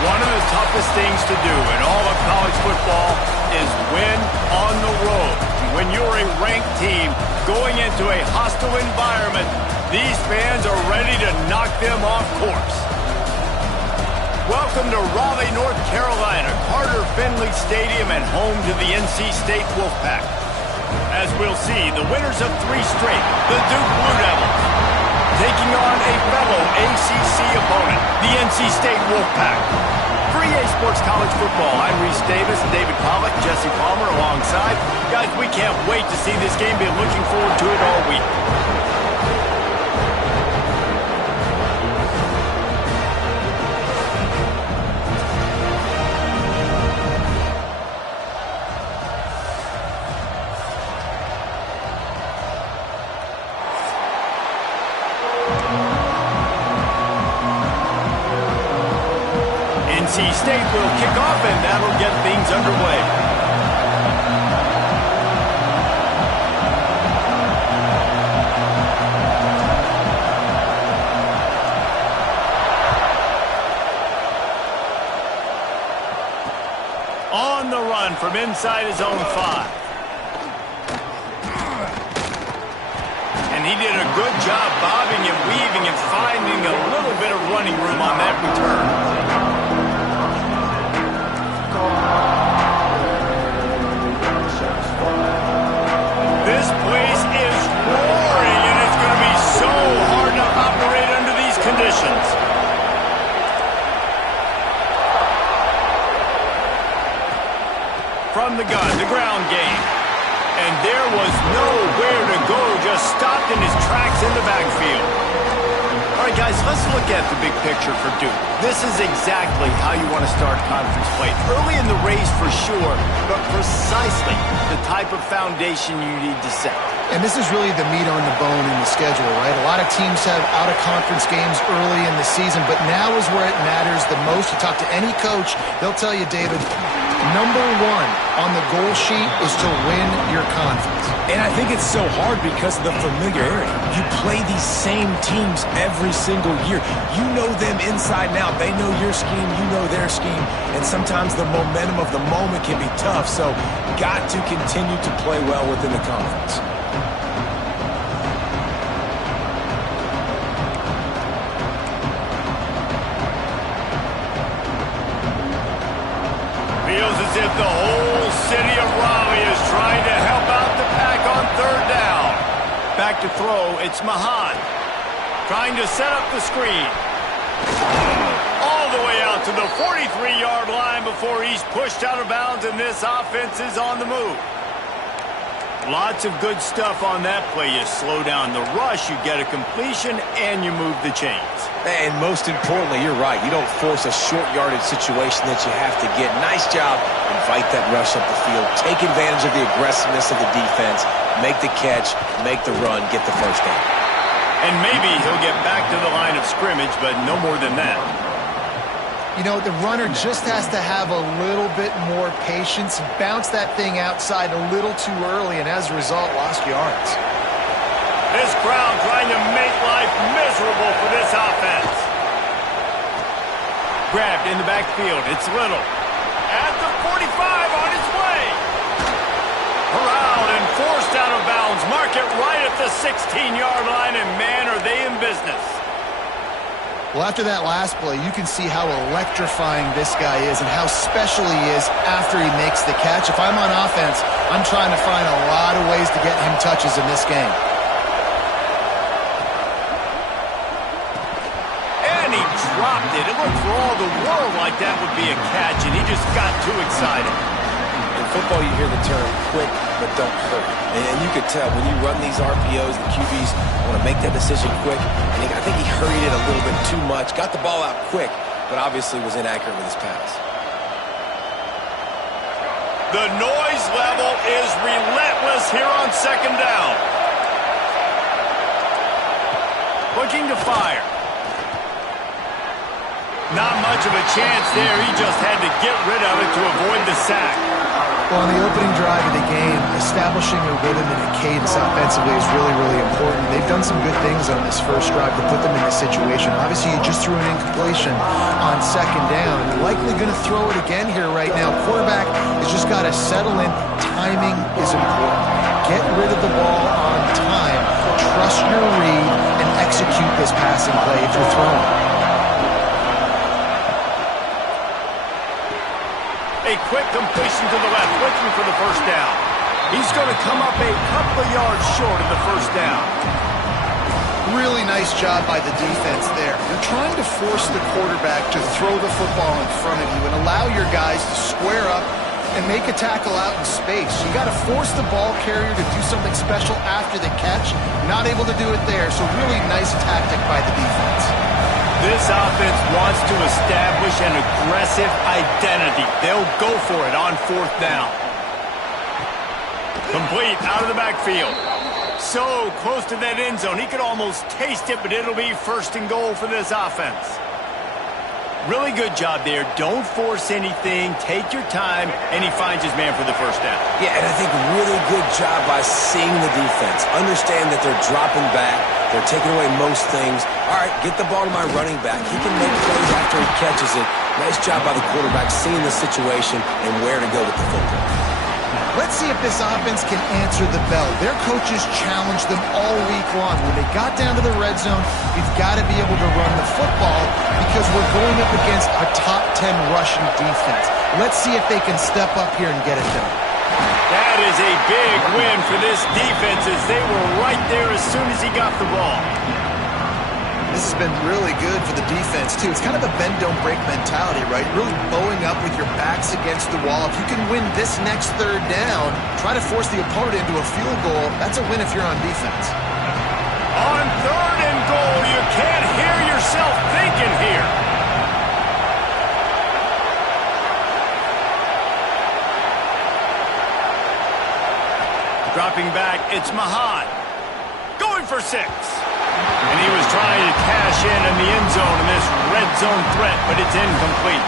One of the toughest things to do in all of college football is win on the road. When you're a ranked team going into a hostile environment, these fans are ready to knock them off course. Welcome to Raleigh, North Carolina, Carter Finley Stadium, and home to the NC State Wolfpack. As we'll see, the winners of 3 straight, the Duke Blue Devils, taking on a fellow ACC opponent, the NC State Wolfpack. For EA Sports College Football, I'm Reese Davis, David Pollack, Jesse Palmer alongside. Guys, we can't wait to see this game. Been looking forward to it all week. NC State will kick off, and that'll get things underway. On the run from inside his own 5. And he did a good job bobbing and weaving and finding a little bit of running room on that return. This place is roaring, and it's going to be so hard to operate under these conditions. From the gun, the ground game. And there was nowhere to go, just stopped in his tracks in the backfield. All right, guys, let's look at the big picture for Duke. This is exactly how you want to start conference play. Early in the race for sure, but precisely the type of foundation you need to set. And this is really the meat on the bone in the schedule, right? A lot of teams have out-of-conference games early in the season, but now is where it matters the most. You talk to any coach, they'll tell you, David, number 1 on the goal sheet is to win your conference. And I think it's so hard because of the familiarity. You play these same teams every single year. You know them inside and out. They know your scheme, you know their scheme, and sometimes the momentum of the moment can be tough, so got to continue to play well within the conference. Feels as if the whole city of Raleigh is trying to help out the pack on 3rd down. Back to throw, it's Mahan. Trying to set up the screen. All the way out to the 43-yard line before he's pushed out of bounds, and this offense is on the move. Lots of good stuff on that play. You slow down the rush, you get a completion, and you move the chains. And most importantly, you're right. You don't force a short yardage situation that you have to get. Nice job. Invite that rush up the field. Take advantage of the aggressiveness of the defense. Make the catch. Make the run. Get the first down. And maybe he'll get back to the line of scrimmage, but no more than that. You know, the runner just has to have a little bit more patience, bounce that thing outside a little too early, and as a result, lost yards. This crowd trying to make life miserable for this offense. Grabbed in the backfield, it's Little. At the 45, on his way. Corralled and forced out of bounds. Mark it right at the 16-yard line, and man, are they in business. Well, after that last play, you can see how electrifying this guy is and how special he is after he makes the catch. If I'm on offense, I'm trying to find a lot of ways to get him touches in this game. And he dropped it. It looked for all the world like that would be a catch, and he just got too excited. In football, you hear the term quick, but don't hurt. And you could tell when you run these RPOs, the QBs want to make that decision quick. And I think he hurried it a little bit too much. Got the ball out quick, but obviously was inaccurate with his pass. The noise level is relentless here on 2nd down. Looking to fire. Not much of a chance there. He just had to get rid of it to avoid the sack. Well, on the opening drive of the game, establishing a rhythm and a cadence offensively is really, really important. They've done some good things on this first drive to put them in this situation. Obviously, you just threw an incompletion on second down. You're likely going to throw it again here right now. Quarterback has just got to settle in. Timing is important. Get rid of the ball on time. Trust your read and execute this passing play if you're throwing. A quick completion to the left, looking for the first down. He's going to come up a couple of yards short of the first down. Really nice job by the defense there. You're trying to force the quarterback to throw the football in front of you and allow your guys to square up and make a tackle out in space. You got to force the ball carrier to do something special after the catch. Not able to do it there, so really nice tactic by the defense. This offense wants to establish an aggressive identity. They'll go for it on fourth down. Complete out of the backfield. So close to that end zone. He could almost taste it, but it'll be first and goal for this offense. Really good job there. Don't force anything. Take your time, and he finds his man for the first down. Yeah, and I think really good job by seeing the defense. Understand that they're dropping back. They're taking away most things. All right, get the ball to my running back. He can make plays after he catches it. Nice job by the quarterback seeing the situation and where to go with the football. Let's see if this offense can answer the bell. Their coaches challenged them all week long. When they got down to the red zone, we've got to be able to run the football because we're going up against a top 10 rushing defense. Let's see if they can step up here and get it done. That is a big win for this defense as they were right there as soon as he got the ball. This has been really good for the defense, too. It's kind of a bend-don't-break mentality, right? Really bowing up with your backs against the wall. If you can win this next third down, try to force the opponent into a field goal. That's a win if you're on defense. On third and goal, you can't hear yourself thinking here. Dropping back, it's Mahan. Going for 6. And he was trying to cash in the end zone in this red zone threat, but it's incomplete.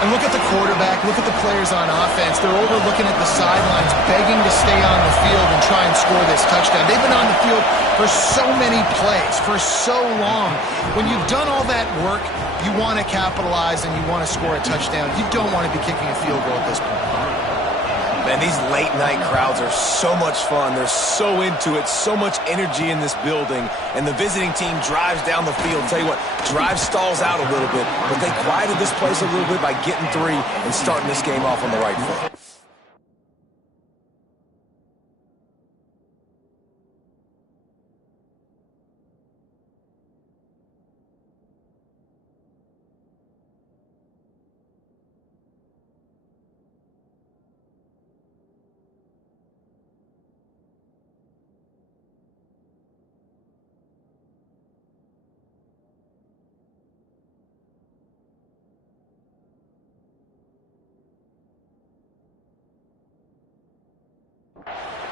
And look at the quarterback, look at the players on offense. They're overlooking at the sidelines, begging to stay on the field and try and score this touchdown. They've been on the field for so many plays, for so long. When you've done all that work, you want to capitalize and you want to score a touchdown. You don't want to be kicking a field goal at this point. Man, these late-night crowds are so much fun. They're so into it, so much energy in this building. And the visiting team drives down the field. Tell you what, drive stalls out a little bit, but they quieted this place a little bit by getting 3 and starting this game off on the right foot.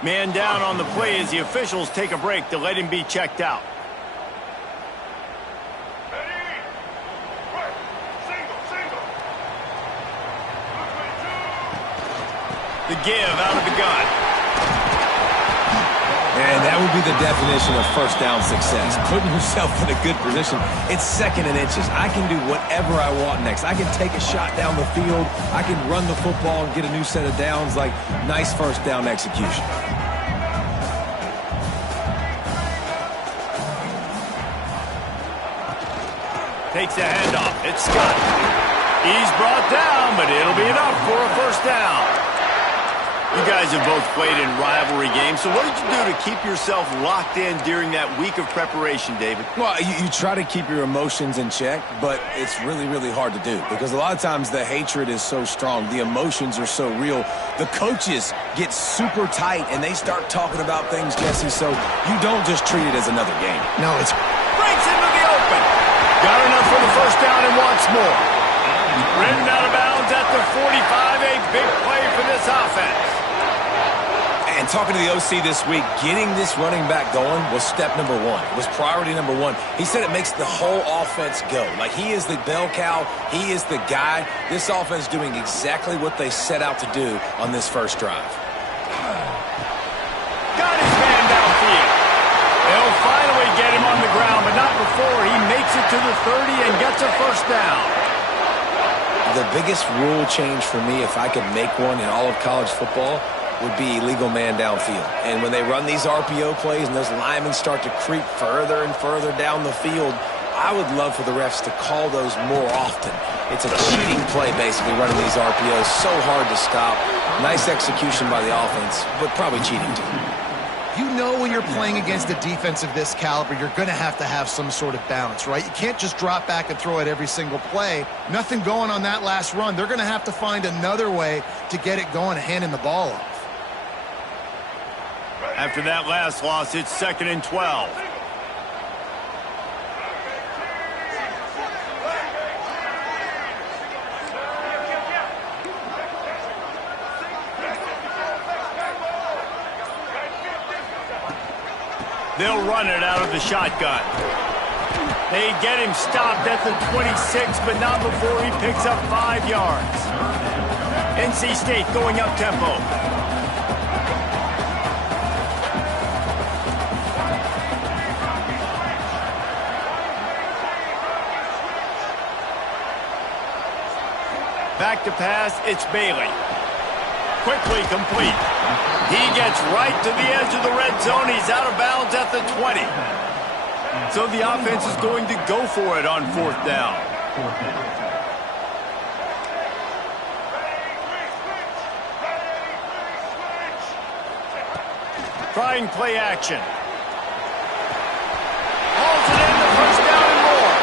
Man down on the play as the officials take a break to let him be checked out. The give out of the gun. And that would be the definition of first down success. Putting yourself in a good position. It's second and inches. I can do whatever I want next. I can take a shot down the field. I can run the football and get a new set of downs. Like, nice first down execution. Takes the handoff. It's Scott. He's brought down, but it'll be enough for a first down. You guys have both played in rivalry games, so what did you do to keep yourself locked in during that week of preparation, David? Well, you try to keep your emotions in check, but it's really, really hard to do because a lot of times the hatred is so strong. The emotions are so real. The coaches get super tight, and they start talking about things, Jesse, so you don't just treat it as another game. No, it's... Breaks into the open. Got enough for the first down and wants more. Ridden out of bounds at the 45, a big play for this offense. And talking to the OC this week, getting this running back going was step number one. It was priority number one. He said it makes the whole offense go. Like, he is the bell cow. He is the guy. This offense doing exactly what they set out to do on this first drive. Got his man downfield. They'll finally get him on the ground, but not before he makes it to the 30 and gets a first down. The biggest rule change for me, if I could make one in all of college football, would be illegal man downfield. And when they run these RPO plays and those linemen start to creep further and further down the field, I would love for the refs to call those more often. It's a cheating play, basically, running these RPOs. So hard to stop. Nice execution by the offense, but probably cheating too. You know when you're playing against a defense of this caliber, you're going to have some sort of balance, right? You can't just drop back and throw it every single play. Nothing going on that last run. They're going to have to find another way to get it going and handing the ball off. After that last loss, it's 2nd and 12. They'll run it out of the shotgun. They get him stopped at the 26, but not before he picks up 5 yards. NC State going up tempo. Back to pass, it's Bailey. Quickly complete. He gets right to the edge of the red zone. He's out of bounds at the 20. So the offense is going to go for it on 4th down. Trying play action. Hauls it in, the first down and more.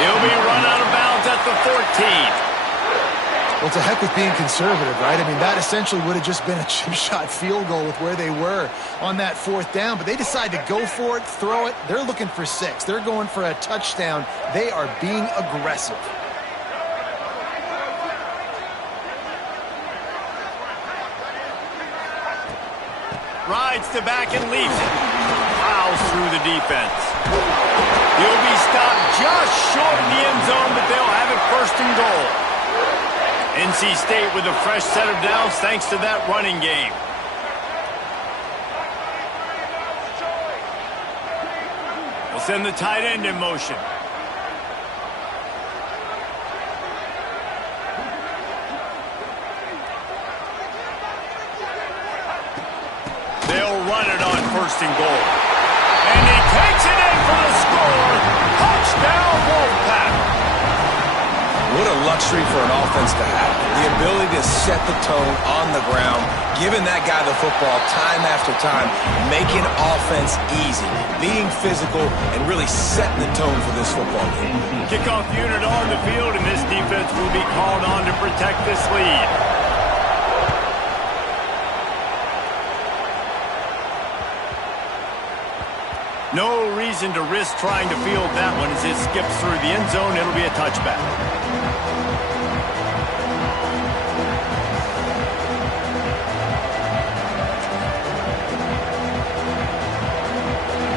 He'll be run out of bounds at the 14. Well, it's a heck with being conservative, right? I mean, that essentially would have just been a chip shot field goal with where they were on that 4th down. But they decide to go for it, throw it. They're looking for 6. They're going for a touchdown. They are being aggressive. Rides to back and leaves it. Plows through the defense. He'll be stopped just short of the end zone, but they'll have it 1st and goal. NC State with a fresh set of downs thanks to that running game. They'll send the tight end in motion. They'll run it on 1st and goal. And he takes it in for the score. Touchdown, Wolfpack. What a luxury for an offense to have. The ability to set the tone on the ground, giving that guy the football time after time, making offense easy, being physical, and really setting the tone for this football game. Kickoff unit on the field, and this defense will be called on to protect this lead. No reason to risk trying to field that one as it skips through the end zone. It'll be a touchback.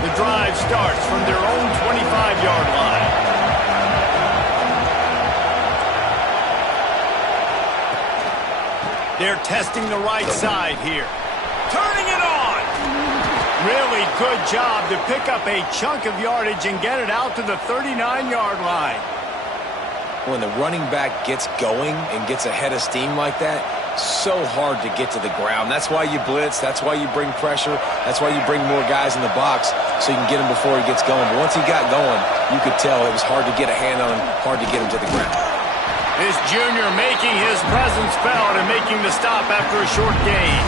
The drive starts from their own 25-yard line. They're testing the right side here. Turning it on. Really good job to pick up a chunk of yardage and get it out to the 39-yard line. When the running back gets going and gets ahead of steam like that, so hard to get to the ground. That's why you blitz. That's why you bring pressure. That's why you bring more guys in the box so you can get him before he gets going. But once he got going, you could tell it was hard to get a hand on him, hard to get him to the ground. This junior making his presence felt and making the stop after a short gain.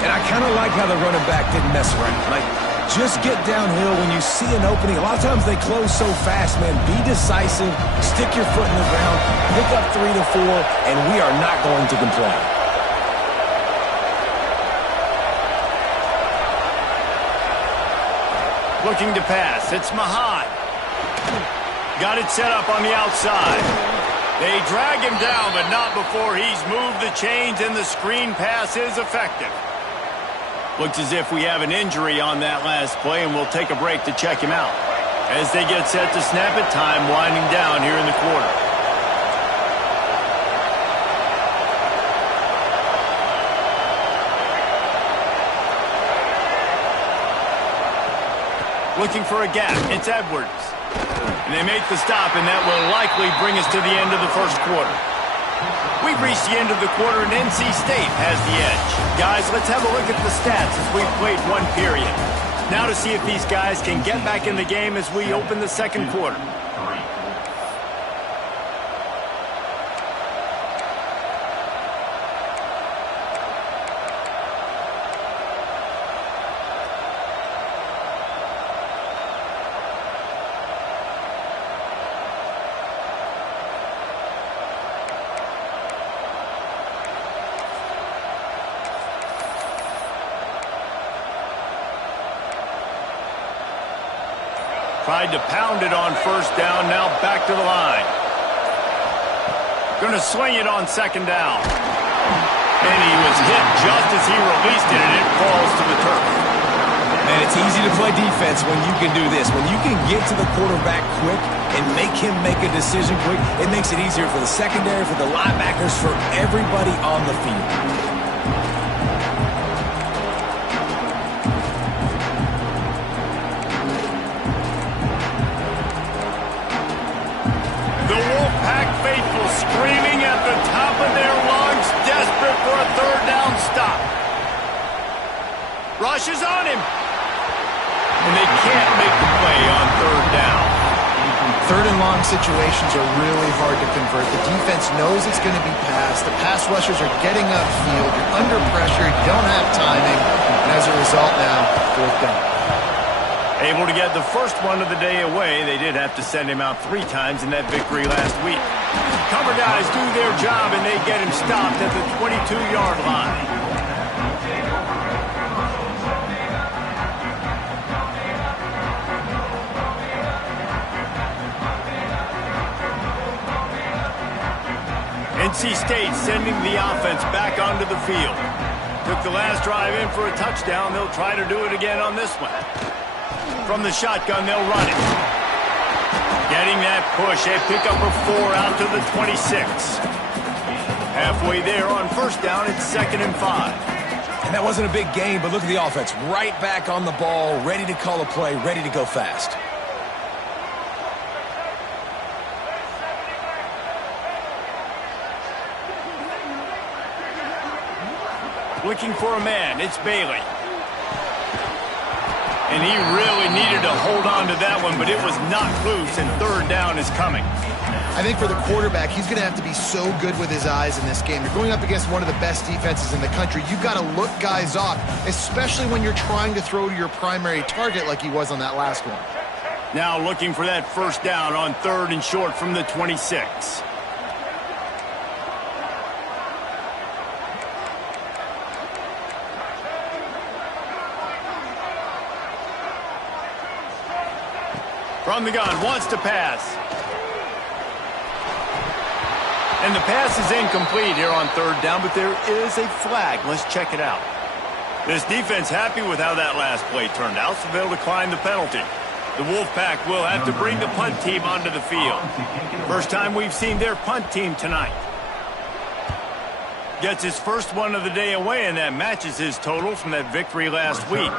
And I kind of like how the running back didn't mess around. Like, just get downhill when you see an opening. A lot of times they close so fast, man. Be decisive, stick your foot in the ground, pick up 3 to 4, and we are not going to complain. Looking to pass. It's Mahan. Got it set up on the outside. They drag him down, but not before he's moved the chains, and the screen pass is effective. Looks as if we have an injury on that last play, and we'll take a break to check him out. As they get set to snap it, time winding down here in the quarter. Looking for a gap. It's Edwards. And they make the stop, and that will likely bring us to the end of the first quarter. We've reached the end of the quarter, and NC State has the edge. Guys, let's have a look at the stats as we've played one period. Now to see if these guys can get back in the game as we open the second quarter. Tried to pound it on first down, now back to the line. Going to swing it on second down. And he was hit just as he released it, and it falls to the turf. And it's easy to play defense when you can do this. When you can get to the quarterback quick and make him make a decision quick, it makes it easier for the secondary, for the linebackers, for everybody on the field. Faithful screaming at the top of their lungs, desperate for a third down stop. Rushes on him. And they can't make the play on third down. Third and long situations are really hard to convert. The defense knows it's going to be passed. The pass rushers are getting upfield. You're under pressure. You don't have timing. And as a result now, fourth down. Able to get the first one of the day away. They did have to send him out 3 times in that victory last week. Cover guys do their job, and they get him stopped at the 22-yard line. NC State sending the offense back onto the field. Took the last drive in for a touchdown. They'll try to do it again on this one. From the shotgun, they'll run it. Getting that push, a pickup of 4 out to the 26. Halfway there on first down, it's 2nd and 5. And that wasn't a big gain, but look at the offense. Right back on the ball, ready to call a play, ready to go fast. Looking for a man, it's Bailey. And he really needed to hold on to that one, but it was knocked loose, and third down is coming. I think for the quarterback, he's going to have to be so good with his eyes in this game. You're going up against one of the best defenses in the country. You've got to look guys off, especially when you're trying to throw to your primary target like he was on that last one. Now looking for that first down on 3rd and short from the 26. From the gun, wants to pass. And the pass is incomplete here on 3rd down, but there is a flag. Let's check it out. This defense happy with how that last play turned out, so they'll decline the penalty. The Wolfpack will have to bring the punt team onto the field. First time we've seen their punt team tonight. Gets his first one of the day away, and that matches his total from that victory last week.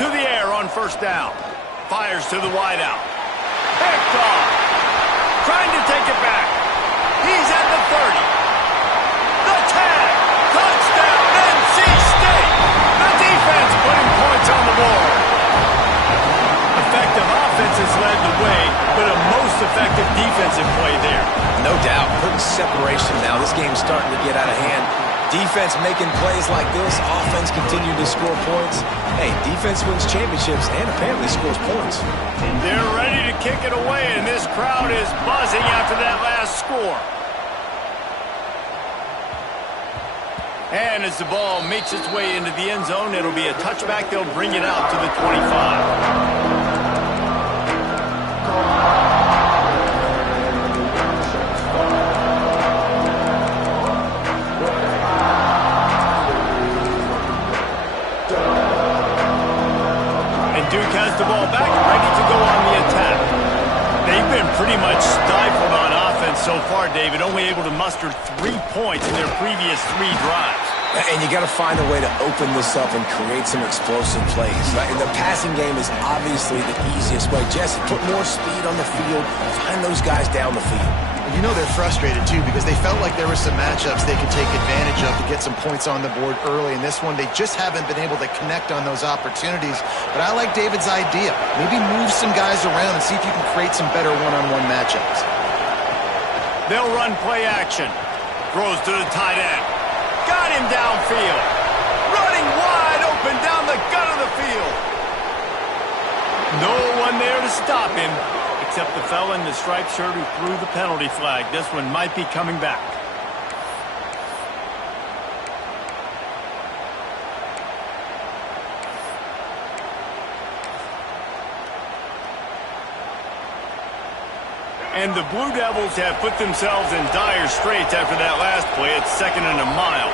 To the air on first down. Fires to the wideout. Picked off. Trying to take it back. He's at the 30. The tag. Touchdown, NC State. The defense putting points on the board. Effective offense. offense has led the way, but a most effective defensive play there. No doubt. Putting separation now. This game's starting to get out of hand. Defense making plays like this. Offense continuing to score points. Hey, defense wins championships and apparently scores points. They're ready to kick it away, and this crowd is buzzing after that last score. And as the ball makes its way into the end zone, it'll be a touchback. They'll bring it out to the 25. Duke has the ball back, ready to go on the attack. They've been pretty much stifled on offense so far, David, only able to muster 3 points in their previous 3 drives. And you got to find a way to open this up and create some explosive plays. And the passing game is obviously the easiest way. Jesse, put more speed on the field, find those guys down the field. You know they're frustrated, too, because they felt like there were some matchups they could take advantage of to get some points on the board early. In this one, they just haven't been able to connect on those opportunities. But I like David's idea. Maybe move some guys around and see if you can create some better one-on-one matchups. They'll run play action. Throws to the tight end. Got him downfield. Running wide open down the gut of the field. No one there to stop him, except the fella in the striped shirt who threw the penalty flag. This one might be coming back. And the Blue Devils have put themselves in dire straits after that last play. It's 2nd and a mile.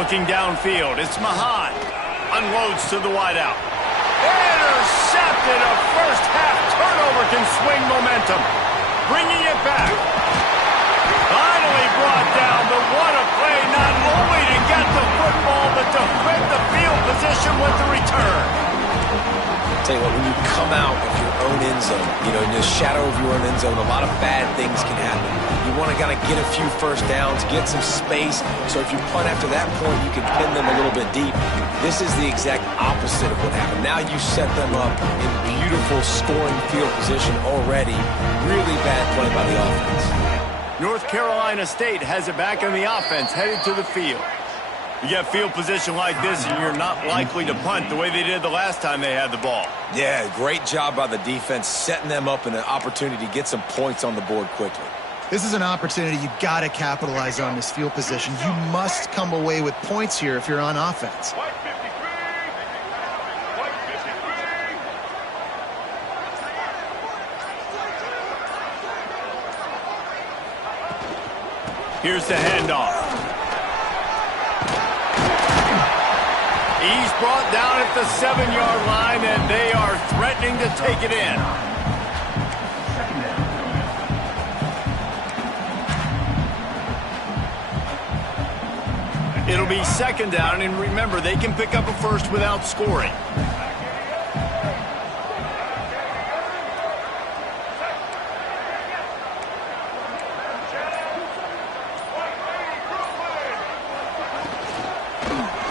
Looking downfield, it's Mahan. Unloads to the wideout. Intercepted. A first half turnover can swing momentum. Bringing it back. Finally brought down, but what a play, not only to get the football, but to flip the field position with the return. Tell you what, when you come out of your own end zone, in the shadow of your own end zone, a lot of bad things can happen. You want to kind of get a few first downs, get some space, so if you punt after that point, you can pin them a little bit deep. This is the exact opposite of what happened. Now you set them up in beautiful scoring field position already. Really bad play by the offense. North Carolina State has it back on the offense, headed to the field. You get field position like this, and you're not likely to punt the way they did the last time they had the ball. Yeah, great job by the defense, setting them up in an opportunity to get some points on the board quickly. This is an opportunity you've got to capitalize on, this field position. You must come away with points here if you're on offense. Here's the handoff. He's brought down at the 7-yard line, and they are threatening to take it in. It'll be 2nd down, and remember, they can pick up a first without scoring.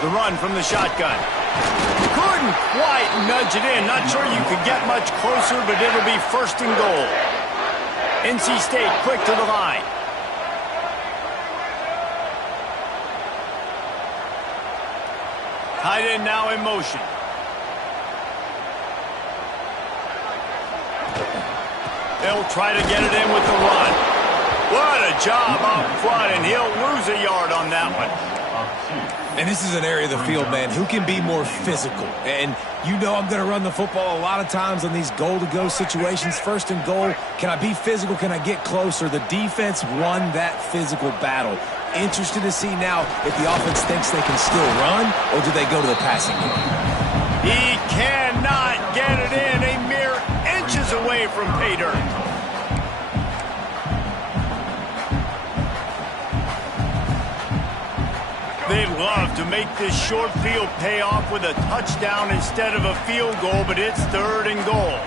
The run from the shotgun. Couldn't quite nudge it in. Not sure you could get much closer, but it'll be 1st and goal. NC State quick to the line. Tight end now in motion. They'll try to get it in with the run. What a job up front, and he'll lose a yard on that one. And this is an area of the field, man, who can be more physical. And I'm going to run the football a lot of times on these goal-to-go situations. 1st and goal, can I be physical? Can I get closer? The defense won that physical battle. Interested to see now if the offense thinks they can still run, or do they go to the passing game? He cannot get it in, a mere inches away from pay dirt. They love to make this short field pay off with a touchdown instead of a field goal, but it's 3rd and goal.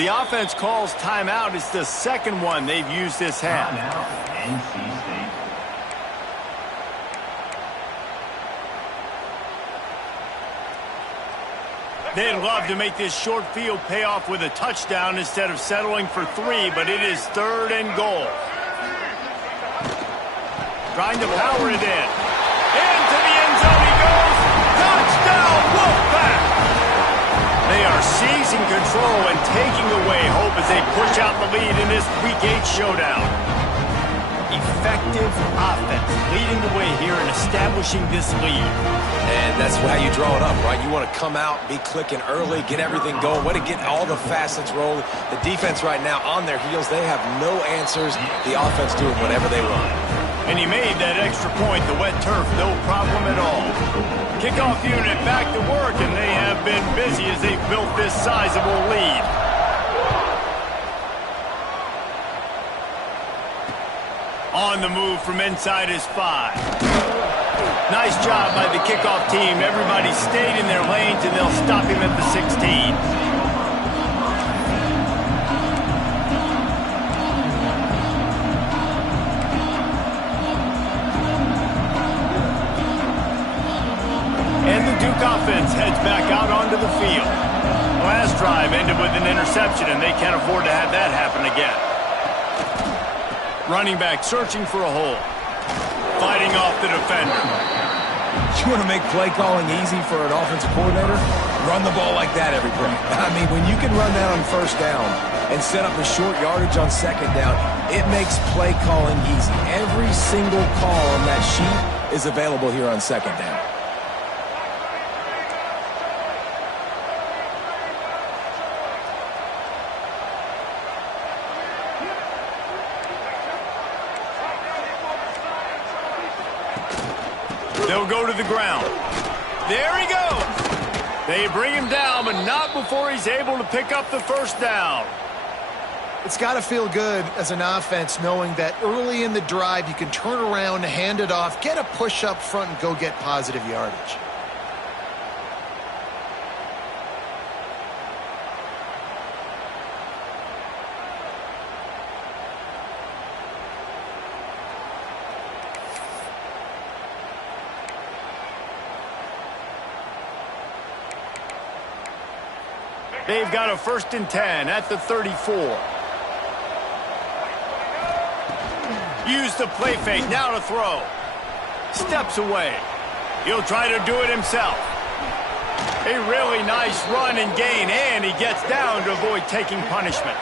The offense calls timeout. It's the second one they've used this half. They'd love to make this short field pay off with a touchdown instead of settling for 3, but it is 3rd and goal. Trying to power it in. Into the end zone he goes. Touchdown, Wolfpack! They are seizing control and taking away hope as they push out the lead in this Week 8 showdown. Effective offense leading the way here and establishing this lead. And that's how you draw it up, right? You want to come out, be clicking early, get everything going, way to get all the facets rolling. The defense right now on their heels, they have no answers. The offense doing whatever they run. And he made that extra point, the wet turf, no problem at all. Kickoff unit back to work, and they have been busy as they've built this sizable lead. On the move from inside his 5. Nice job by the kickoff team. Everybody stayed in their lanes, and they'll stop him at the 16. And the Duke offense heads back out onto the field. Last drive ended with an interception, and they can't afford to have that happen again. Running back searching for a hole. Fighting off the defender. You want to make play calling easy for an offensive coordinator? Run the ball like that every play. I mean, when you can run that on 1st down and set up a short yardage on 2nd down, it makes play calling easy. Every single call on that sheet is available here on 2nd down. They'll go to the ground. There he goes. They bring him down, but not before he's able to pick up the 1st down. It's got to feel good as an offense knowing that early in the drive you can turn around, hand it off, get a push up front, and go get positive yardage. They've got a 1st and 10 at the 34. Use the play fake, now to throw. Steps away. He'll try to do it himself. A really nice run and gain, and he gets down to avoid taking punishment.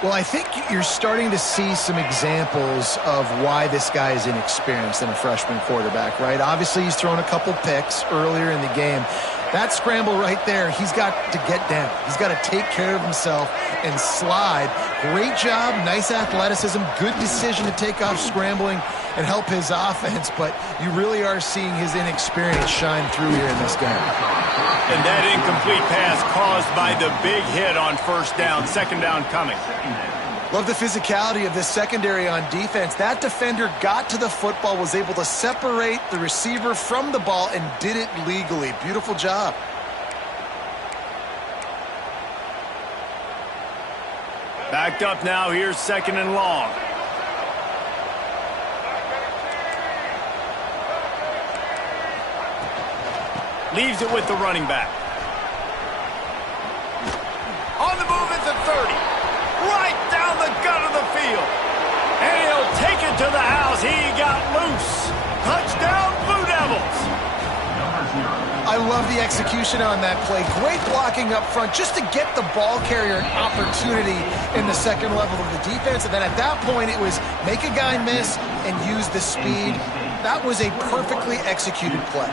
Well, I think you're starting to see some examples of why this guy is inexperienced in a freshman quarterback, right? Obviously, he's thrown a couple picks earlier in the game. That scramble right there, he's got to get down. He's got to take care of himself and slide. Great job, nice athleticism, good decision to take off scrambling and help his offense, but you really are seeing his inexperience shine through here in this game. And that incomplete pass caused by the big hit on 1st down, 2nd down coming. Love the physicality of this secondary on defense. That defender got to the football, was able to separate the receiver from the ball, and did it legally. Beautiful job. Backed up now, here's 2nd and long. Leaves it with the running back. On the move at the 30. Right down the gut of the field. And he'll take it to the house. He got loose. Touchdown, Blue Devils. I love the execution on that play. Great blocking up front just to get the ball carrier an opportunity in the 2nd level of the defense. And then at that point, it was make a guy miss and use the speed. That was a perfectly executed play.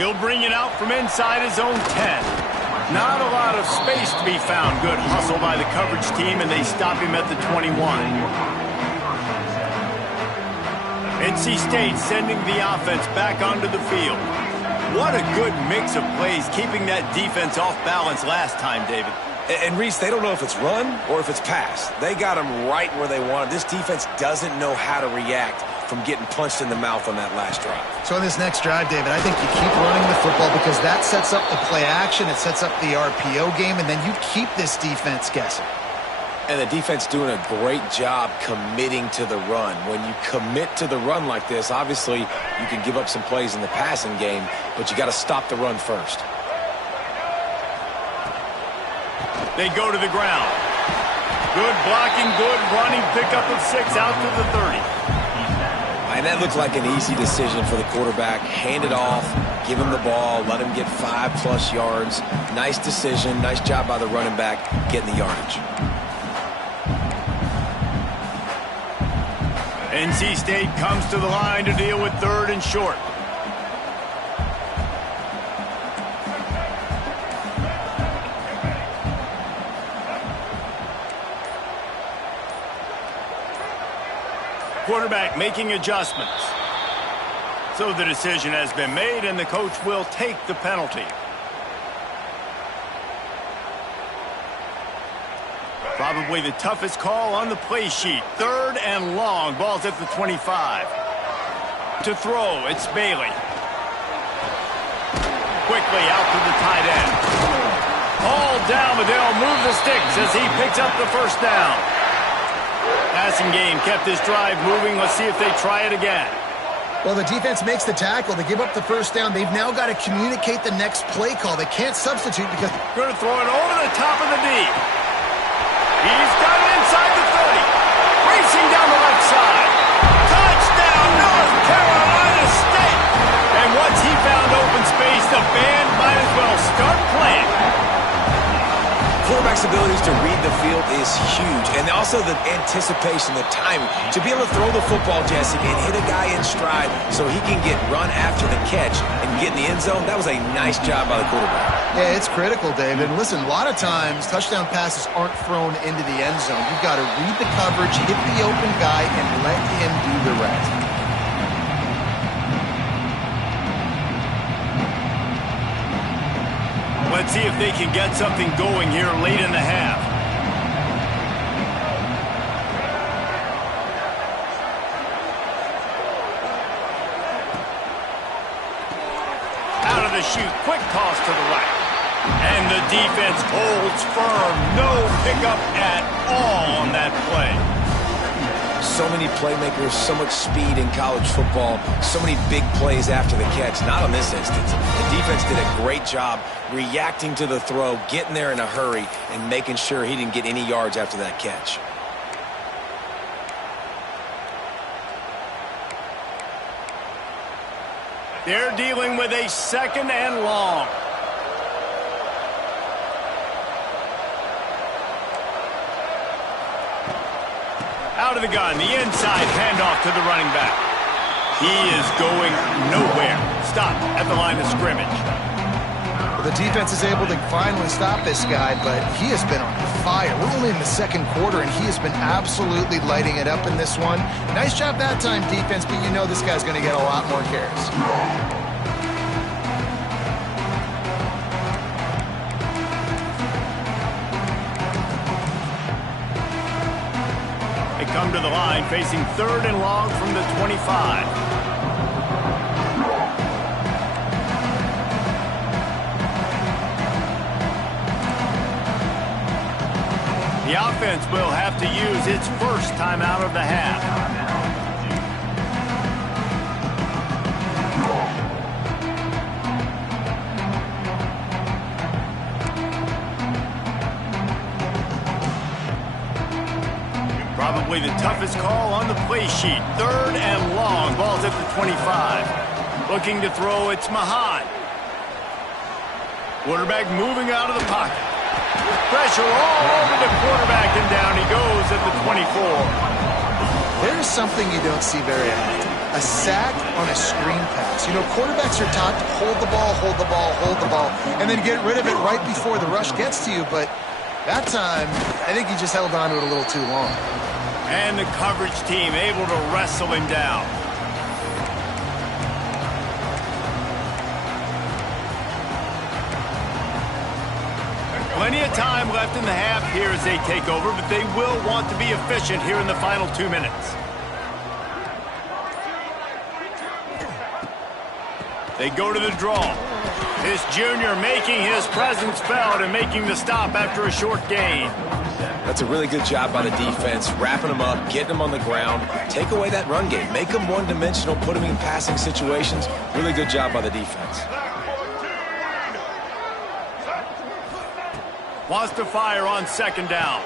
He'll bring it out from inside his own 10. Not a lot of space to be found. Good hustle by the coverage team, and they stop him at the 21. NC State sending the offense back onto the field. What a good mix of plays, keeping that defense off balance last time, David. And Reese, they don't know if it's run or if it's pass. They got them right where they want them. This defense doesn't know how to react from getting punched in the mouth on that last drive. So in this next drive, David, I think you keep running the football because that sets up the play action, it sets up the RPO game, and then you keep this defense guessing. And the defense doing a great job committing to the run. When you commit to the run like this, obviously you can give up some plays in the passing game, but you got to stop the run first. They go to the ground. Good blocking, good running, pickup of 6 out to the 30. And that looked like an easy decision for the quarterback. Hand it off, give him the ball, let him get 5+ yards. Nice decision, nice job by the running back getting the yardage. NC State comes to the line to deal with 3rd and short. Quarterback making adjustments. So the decision has been made, and the coach will take the penalty. Probably the toughest call on the play sheet. 3rd and long. Ball's at the 25. To throw, it's Bailey. Quickly out to the tight end. All down, but they'll move the sticks as he picks up the first down. Passing game kept this drive moving. Let's see if they try it again. Well, the defense makes the tackle. They give up the first down. They've now got to communicate the next play call. They can't substitute because... Going to throw it over the top of the D. He's got it inside the 30. Racing down the left side. Touchdown, North Carolina State. And once he found open space, the band might as well start playing. Quarterback's abilities to read the field is huge, and also the anticipation, the timing. To be able to throw the football, Jesse, and hit a guy in stride so he can get run after the catch and get in the end zone, that was a nice job by the quarterback. Yeah, it's critical, David. Listen, a lot of times touchdown passes aren't thrown into the end zone. You've got to read the coverage, hit the open guy, and let him do the rest. Let's see if they can get something going here late in the half. Out of the chute, quick toss to the right. And the defense holds firm. No pickup at all on that play. So many playmakers, so much speed in college football, so many big plays after the catch. Not on this instance. The defense did a great job reacting to the throw, getting there in a hurry, and making sure he didn't get any yards after that catch. They're dealing with a 2nd and long. Out of the gun, the inside handoff to the running back. He is going nowhere. Stop at the line of scrimmage. Well, the defense is able to finally stop this guy, but he has been on fire. We're only in the 2nd quarter, and he has been absolutely lighting it up in this one. Nice job that time, defense, but you know this guy's going to get a lot more carries. Come to the line facing 3rd and long from the 25. The offense will have to use its first timeout of the half. Probably the toughest call on the play sheet. 3rd and long. Ball's at the 25. Looking to throw, it's Mahan. Quarterback moving out of the pocket. Pressure all over the quarterback, and down he goes at the 24. There's something you don't see very often. A sack on a screen pass. You know, quarterbacks are taught to hold the ball, hold the ball, hold the ball, and then get rid of it right before the rush gets to you. But that time, I think he just held on to it a little too long. And the coverage team able to wrestle him down. Plenty of time left in the half here as they take over, but they will want to be efficient here in the final 2 minutes. They go to the draw. This junior making his presence felt and making the stop after a short gain. That's a really good job by the defense, wrapping them up, getting them on the ground. Take away that run game. Make them one-dimensional, put them in passing situations. Really good job by the defense. Wants to fire on second down.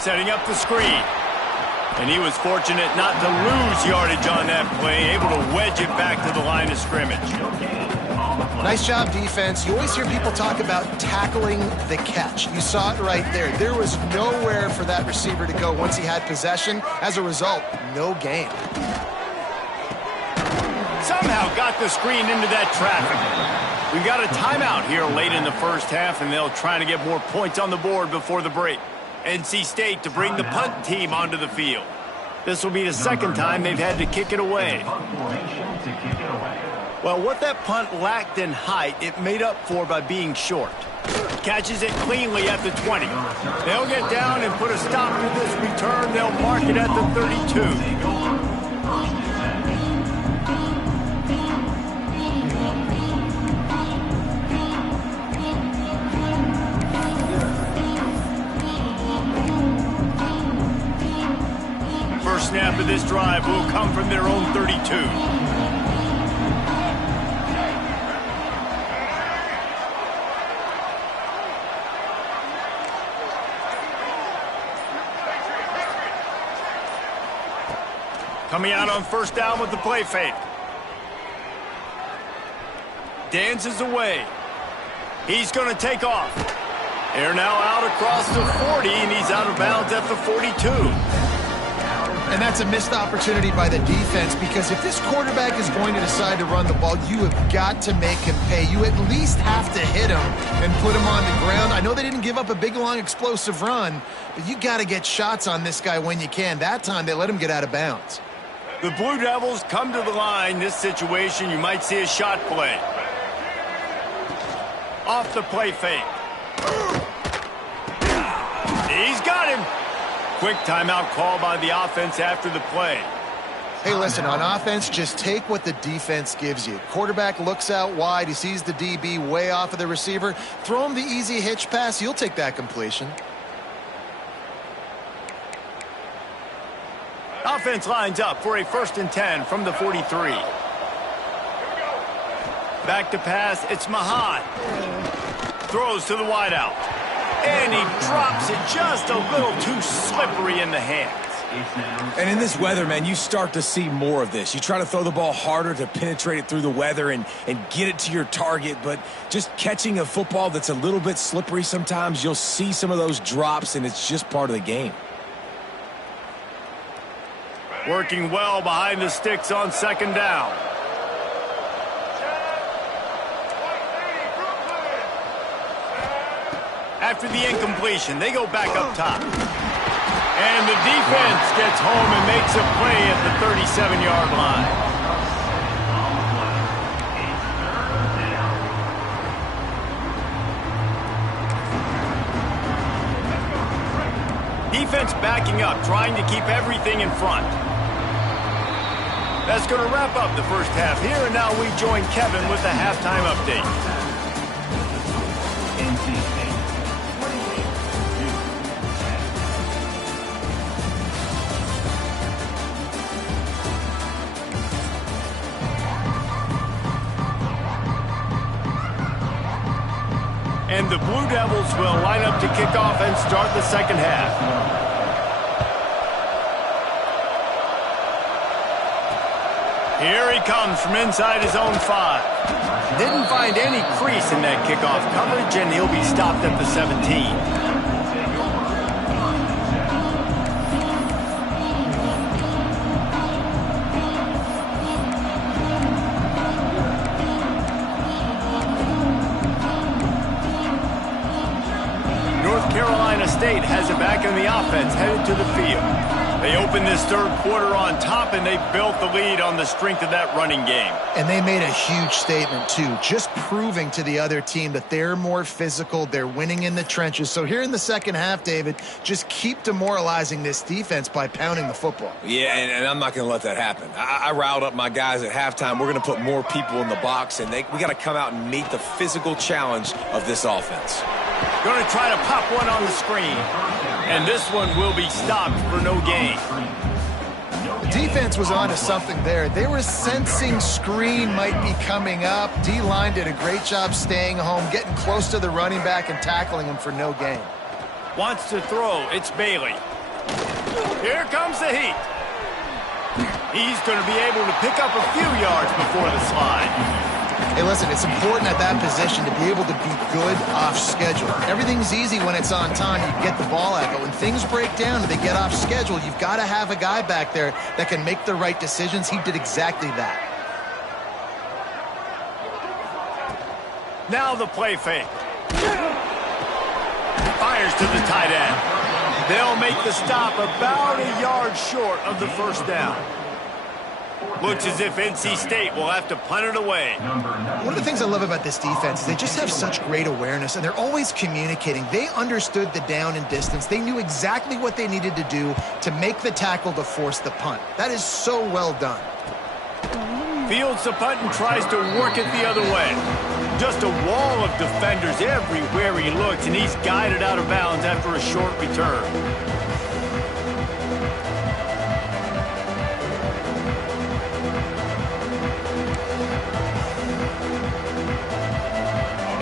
Setting up the screen. And he was fortunate not to lose yardage on that play, able to wedge it back to the line of scrimmage. Nice job, defense. You always hear people talk about tackling the catch. You saw it right there. There was nowhere for that receiver to go once he had possession. As a result, no gain. Somehow got the screen into that traffic. We've got a timeout here late in the first half, and they'll try to get more points on the board before the break. NC State to bring the punt team onto the field. This will be the second time they've had to kick it away. Well, what that punt lacked in height, it made up for by being short. Catches it cleanly at the 20. They'll get down and put a stop to this return. They'll mark it at the 32. First snap of this drive will come from their own 32. Coming out on first down with the play fake. Dances away. He's going to take off. They're now out across the 40, and he's out of bounds at the 42. And that's a missed opportunity by the defense, because if this quarterback is going to decide to run the ball, you have got to make him pay. You at least have to hit him and put him on the ground. I know they didn't give up a big, long, explosive run, but you got to get shots on this guy when you can. That time, they let him get out of bounds. The Blue Devils come to the line. This situation, you might see a shot play. Off the play fake. He's got him. Quick timeout call by the offense after the play. Hey, listen, on offense, just take what the defense gives you. Quarterback looks out wide. He sees the DB way off of the receiver. Throw him the easy hitch pass. You'll take that completion. Offense lines up for a 1st and 10 from the 43. Back to pass. It's Mahan. Throws to the wideout. And he drops it just a little too slippery in the hands. And in this weather, man, you start to see more of this. You try to throw the ball harder to penetrate it through the weather and get it to your target, but just catching a football that's a little bit slippery sometimes, you'll see some of those drops, and it's just part of the game. Working well behind the sticks on second down. After the incompletion, they go back up top. And the defense gets home and makes a play at the 37-yard line. Defense backing up, trying to keep everything in front. That's going to wrap up the first half here, and now we join Kevin with the halftime update. And the Blue Devils will line up to kick off and start the second half. Here he comes from inside his own 5. Didn't find any crease in that kickoff coverage, and he'll be stopped at the 17. North Carolina State has it back in the offense, headed to the field. They opened this third quarter on top, and they built the lead on the strength of that running game. And they made a huge statement, too, just proving to the other team that they're more physical, they're winning in the trenches. So here in the second half, David, just keep demoralizing this defense by pounding the football. Yeah, and I'm not going to let that happen. I riled up my guys at halftime. We're going to put more people in the box, and we got to come out and meet the physical challenge of this offense. Going to try to pop one on the screen. And this one will be stopped for no gain. The defense was onto something there. They were sensing screen might be coming up. D-line did a great job staying home, getting close to the running back and tackling him for no gain. Wants to throw. It's Bailey. Here comes the heat. He's going to be able to pick up a few yards before the slide. Hey, listen, it's important at that position to be able to be good off schedule. Everything's easy when it's on time. You get the ball out. But when things break down and they get off schedule, you've got to have a guy back there that can make the right decisions. He did exactly that. Now the play fake. Fires to the tight end. They'll make the stop about a yard short of the first down. Looks as if NC State will have to punt it away. One of the things I love about this defense is they just have such great awareness, and they're always communicating. They understood the down and distance. They knew exactly what they needed to do to make the tackle to force the punt. That is so well done. Fields the punt and tries to work it the other way. Just a wall of defenders everywhere he looks, and he's guided out of bounds after a short return.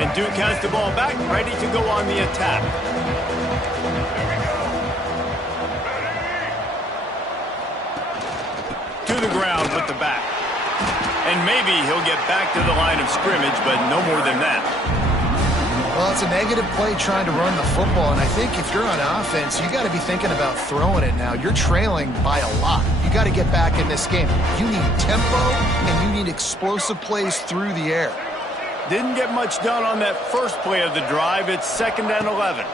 And Duke has the ball back, ready to go on the attack. To the ground with the back. And maybe he'll get back to the line of scrimmage, but no more than that. Well, it's a negative play trying to run the football, and I think if you're on offense, you got to be thinking about throwing it now. You're trailing by a lot. You got to get back in this game. You need tempo, and you need explosive plays through the air. Didn't get much done on that first play of the drive. It's 2nd and 11.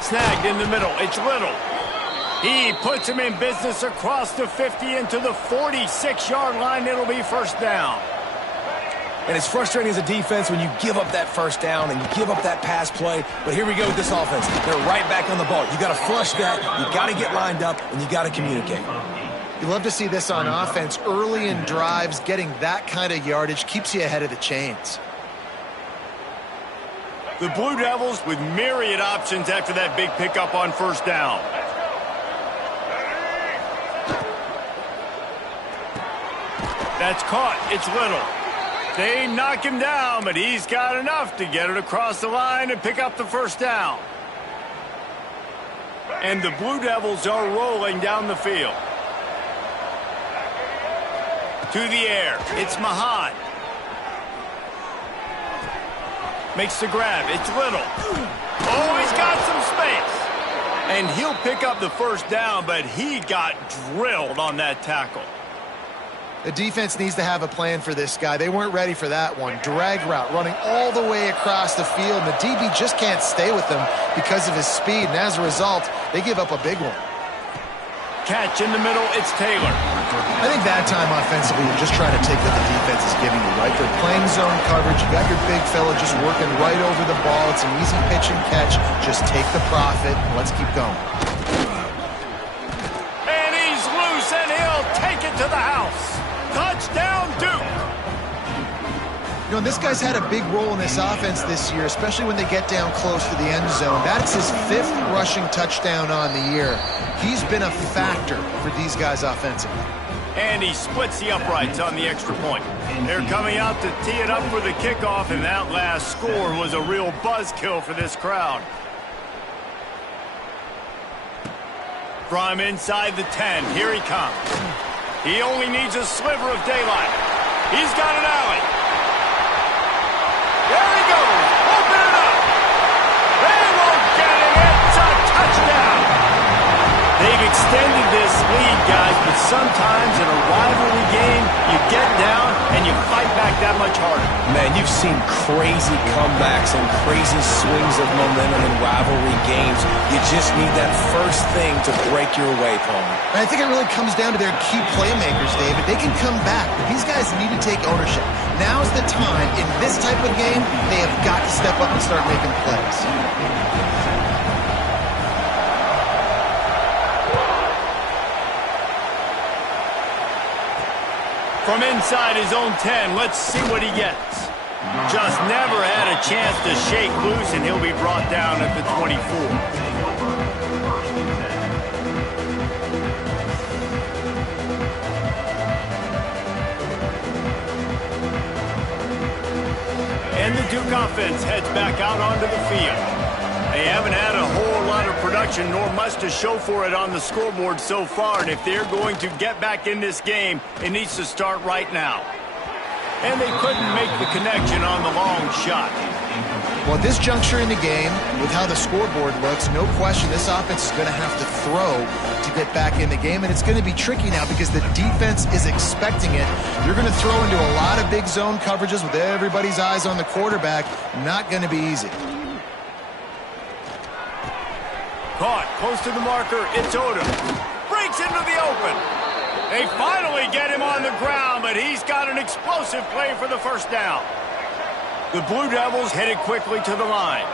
Snagged in the middle. It's Little. He puts him in business across the 50 into the 46-yard line. It'll be first down. And it's frustrating as a defense when you give up that first down and you give up that pass play. But here we go with this offense. They're right back on the ball. You got to flush that. You got to get lined up, and you got to communicate. You love to see this on offense. Early in drives, getting that kind of yardage keeps you ahead of the chains. The Blue Devils with myriad options after that big pickup on first down. That's caught. It's Little. They knock him down, but he's got enough to get it across the line and pick up the first down. And the Blue Devils are rolling down the field. To the air. It's Mahan. Makes the grab. It's Little. Oh, he's got some space. And he'll pick up the first down, but he got drilled on that tackle. The defense needs to have a plan for this guy. They weren't ready for that one. Drag route, running all the way across the field. And the DB just can't stay with him because of his speed. And as a result, they give up a big one. Catch in the middle, it's Taylor. I think that time offensively, you're just trying to take what the defense is giving you, right? They're playing zone coverage. You got your big fella just working right over the ball. It's an easy pitch and catch. Just take the profit. Let's keep going. And he's loose, and he'll take it to the house. Touchdown, Duke. You know, this guy's had a big role in this offense this year, especially when they get down close to the end zone. That's his 5th rushing touchdown on the year. He's been a factor for these guys offensively. And he splits the uprights on the extra point. They're coming out to tee it up for the kickoff, and that last score was a real buzzkill for this crowd. From inside the 10, here he comes. He only needs a sliver of daylight. He's got an alley. There he goes. Open it up. They won't get it. It's a touchdown. They've extended this lead, guys, but sometimes in a rivalry game, you get down and you fight back that much harder. Man, you've seen crazy comebacks and crazy swings of momentum in rivalry games. You just need that first thing to break your way, Palmer. And I think it really comes down to their key playmakers, David. They can come back, but these guys need to take ownership. Now's the time. In this type of game, they have got to step up and start making plays. From inside his own 10, let's see what he gets. Just never had a chance to shake loose, and he'll be brought down at the 24. And the Duke offense heads back out onto the field. They haven't had a whole lot of production, nor much to show for it on the scoreboard so far. And if they're going to get back in this game, it needs to start right now. And they couldn't make the connection on the long shot. Well, at this juncture in the game, with how the scoreboard looks, no question this offense is going to have to throw to get back in the game. And it's going to be tricky now because the defense is expecting it. You're going to throw into a lot of big zone coverages with everybody's eyes on the quarterback. Not going to be easy. Caught close to the marker. It's Odom. Breaks into the open. They finally get him on the ground, but he's got an explosive play for the first down. The Blue Devils headed quickly to the line.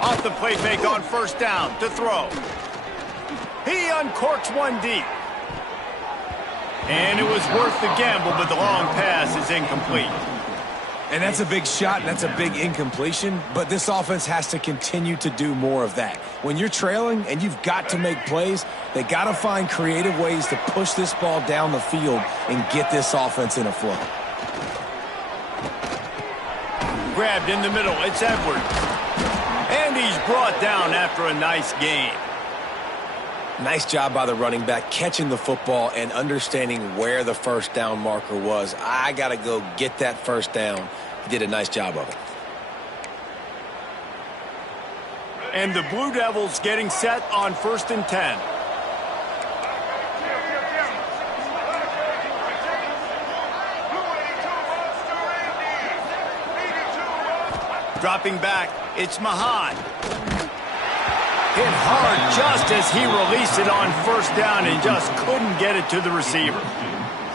Off the play fake on first down to throw. He uncorks one deep. And it was worth the gamble, but the long pass is incomplete. And that's a big shot, and that's a big incompletion, but this offense has to continue to do more of that. When you're trailing and you've got to make plays, they got to find creative ways to push this ball down the field and get this offense in a flow. Grabbed in the middle, it's Edwards. And he's brought down after a nice gain. Nice job by the running back, catching the football and understanding where the first down marker was. I got to go get that first down. He did a nice job of it. And the Blue Devils getting set on 1st and 10. Dropping back, it's Mahan. Hit hard just as he released it on first down and just couldn't get it to the receiver.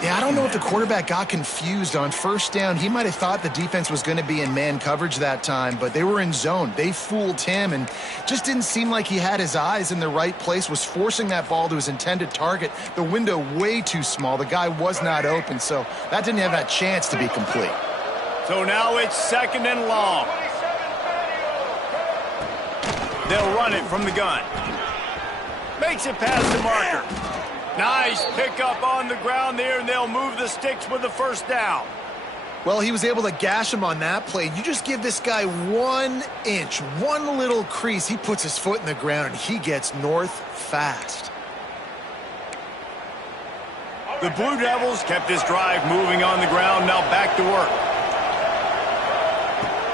Yeah, I don't know if the quarterback got confused on first down. He might have thought the defense was going to be in man coverage that time, but they were in zone. They fooled him and just didn't seem like he had his eyes in the right place, was forcing that ball to his intended target. The window way too small. The guy was not open, so that didn't have that chance to be complete. So now it's 2nd and long. They'll run it from the gun. Makes it past the marker. Nice pickup on the ground there, and they'll move the sticks with the first down. Well, he was able to gash him on that play. You just give this guy 1 inch, one little crease. He puts his foot in the ground, and he gets north fast. The Blue Devils kept this drive moving on the ground. Now back to work.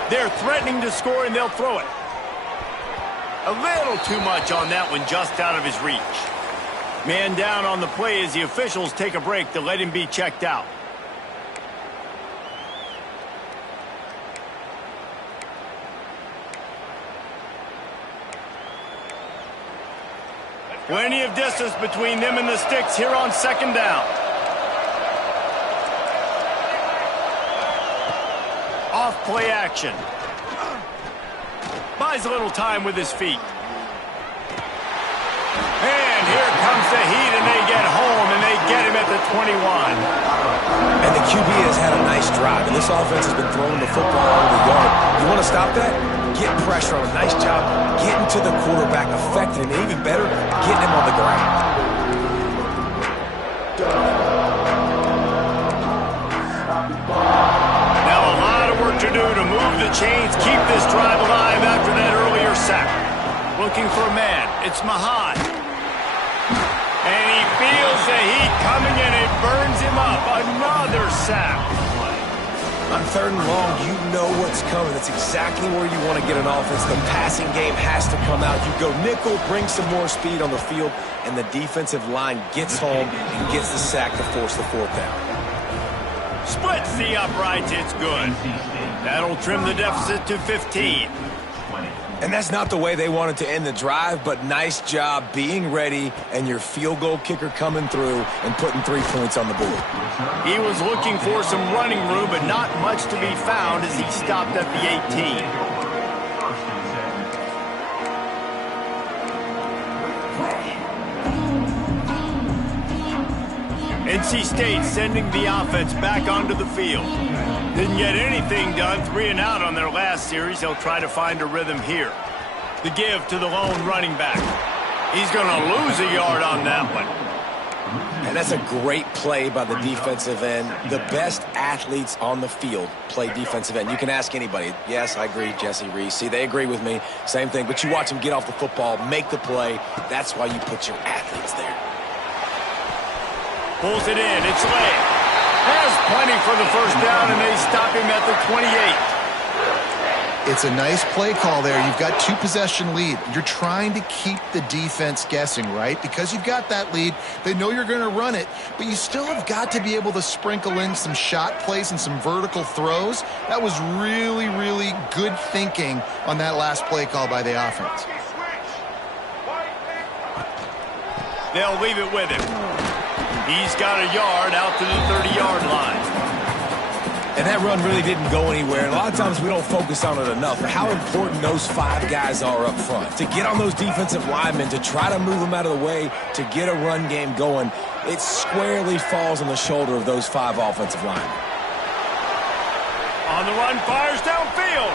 They're threatening to score, and they'll throw it. A little too much on that one, just out of his reach. Man down on the play as the officials take a break to let him be checked out. Plenty of distance between them and the sticks here on 2nd down. Off play action. Buys a little time with his feet. And here comes the heat, and they get home, and they get him at the 21. And the QB has had a nice drive, and this offense has been throwing the football over the yard. You want to stop that? Get pressure on him. Nice job getting to the quarterback, affecting him, and even better, getting him on the ground. Now a lot of work to do to move the chains, keep this drive alive after that earlier sack. Looking for a man. It's Mahan. And he feels the heat coming in. It burns him up. Another sack. On 3rd and long, you know what's coming. That's exactly where you want to get an offense. The passing game has to come out. You go nickel, bring some more speed on the field, and the defensive line gets home and gets the sack to force the 4th down. Splits the uprights. It's good. That'll trim the deficit to 15. And that's not the way they wanted to end the drive, but nice job being ready and your field goal kicker coming through and putting 3 points on the board. He was looking for some running room, but not much to be found as he stopped at the 18. NC State sending the offense back onto the field. Didn't get anything done, 3 and out on their last series. They'll try to find a rhythm here. The give to the lone running back. He's going to lose a yard on that one. And that's a great play by the defensive end. The best athletes on the field play defensive end. You can ask anybody. Yes, I agree, Jesse Reese. See, they agree with me. Same thing. But you watch them get off the football, make the play. That's why you put your athletes there. Pulls it in. It's late. Has plenty for the first down, and they stop him at the 28. It's a nice play call there. You've got 2-possession lead. You're trying to keep the defense guessing, right? Because you've got that lead, they know you're going to run it, but you still have got to be able to sprinkle in some shot plays and some vertical throws. That was really, really good thinking on that last play call by the offense. They'll leave it with him. He's got a yard out to the 30-yard line. And that run really didn't go anywhere. And a lot of times we don't focus on it enough, but how important those 5 guys are up front. To get on those defensive linemen, to try to move them out of the way, to get a run game going, it squarely falls on the shoulder of those 5 offensive linemen. On the run, fires downfield.